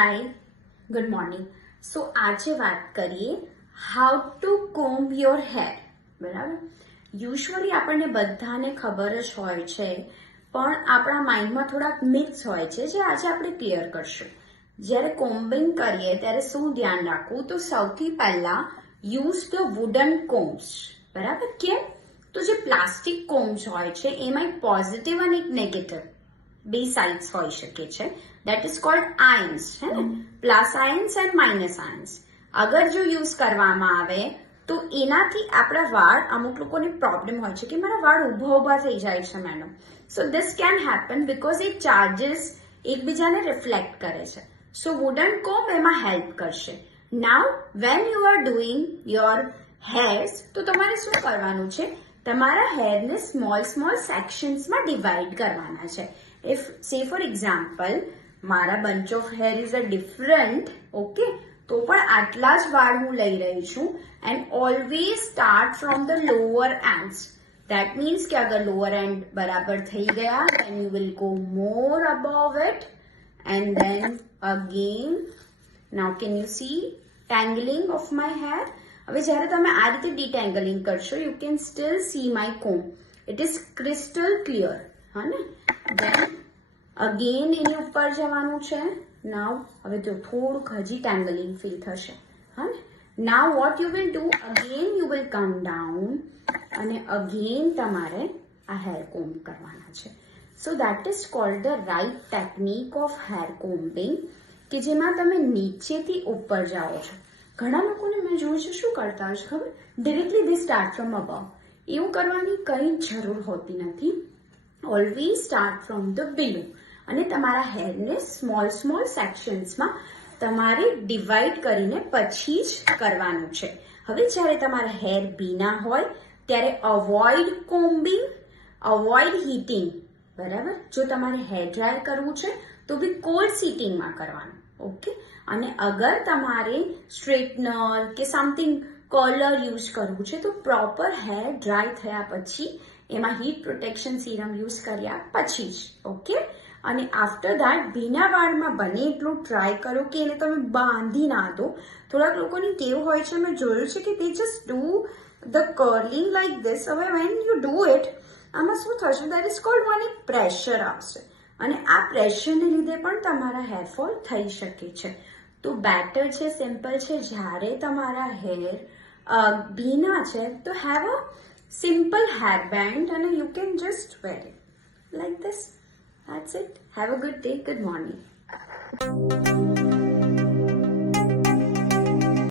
હાય, good morning. સો આજે વાત કરીએ હાઉ ટુ કોમ્બ યોર હેર. બરાબર. યુઝ્યુઅલી આપણને બધાને ખબર જ હોય છે, પણ આપણા માઇન્ડમાં થોડાક મિથ્સ હોય છે જે આજે આપણે ક્લિયર કરશું. જ્યારે કોમ્બિંગ કરીએ ત્યારે શું ધ્યાન રાખવું, તો સૌથી પહેલા યુઝ ધ વુડન કોમ્બ્સ. બરાબર. કેમ? તો જે પ્લાસ્ટિક કોમ્બ્સ હોય છે એમાં એક પોઝિટિવ અને એક નેગેટિવ બે સાઇડ્સ હોઈ શકે છે. દેટ ઇઝ કોલ્ડ આયન્સ, છે ને, plus ions and minus ions. અગર જો યુઝ કરવામાં આવે તો એનાથી આપણા વાળ, અમુક લોકોને પ્રોબ્લેમ હોય છે કે મારા વાળ ઊભા થઈ જાય છે madam. So this can happen because એ ચાર્જીસ એકબીજાને રિફ્લેક્ટ કરે છે. સો વુડન કોમ્બ એમાં હેલ્પ કરશે. Now when you are doing your hairs, તો તમારે શું કરવાનું છે, તમારા હેરને સ્મોલ સેક્શન્સમાં ડિવાઈડ કરવાના છે. ઇફ સે ફોર એક્ઝામ્પલ મારા bunch of hair is a different, okay, તો પણ આટલા જ વાળ હું લઈ રહી છું and always start from the lower ends. That means કે અગર લોઅર એન્ડ બરાબર થઈ ગયા then you will go more above it and then again. Now can you see tangling of my hair? હવે જ્યારે તમે આ રીતે ડિટેંગલિંગ કરશો you can still see my comb. It is crystal clear. હા ને? દેન અગેન એની ઉપર જવાનું છે. નાવ હવે તો થોડુંક હજી ટેંગલિંગ ફીલ થશે. હા ને? Now what you will do, again you will come down અને અગેન તમારે આ હેર કોમ્બ કરવાના છે. So that is called the right technique of hair combing, કે જેમાં તમે નીચેથી ઉપર જાઓ છો. ઘણા લોકોને મેં જોયું છે શું કરતા હોય છે ખબર, directly they start from above. એવું કરવાની કંઈ જરૂર હોતી નથી. ઓલવેઝ સ્ટાર્ટ ફ્રોમ ધ બિલો અને તમારા હેરને સ્મોલ સેક્શન્સમાં તમારે ડિવાઈડ કરીને પછી જ કરવાનું છે. હવે જ્યારે તમારા હેર ભીના હોય ત્યારે અવોઇડ કોમ્બિંગ, અવોઇડ હીટિંગ. બરાબર. જો તમારે હેર ડ્રાય કરવું છે તો બી કોલ્ડ સીટિંગમાં કરવાનું. ઓકે. અને અગર તમારે સ્ટ્રેટનર કે સમથિંગ કલર યુઝ કરવું છે તો પ્રોપર હેર ડ્રાય થયા પછી એમાં હીટ પ્રોટેક્શન સિરમ યુઝ કર્યા પછી જ. ઓકે. અને આફ્ટર દેટ ભીના વાળમાં બને એટલું ટ્રાય કરો કે એને તમે બાંધી ના દો. થોડાક લોકોની ટેવ હોય છે, મેં જોયું છે કે તે just do the curling like this. હવે વેન યુ ડુ ઇટ, આમાં શું થશે, દેટ ઇઝ કોલ્ડ વન એક પ્રેશર આવશે અને આ પ્રેશરને લીધે પણ તમારા હેરફોલ થઈ શકે છે. તો બેટર છે, સિમ્પલ છે, જ્યારે તમારા હેર ભીના છે તો have a simple hair band અને you can just wear it like this. That's it. Have a good day. Good morning.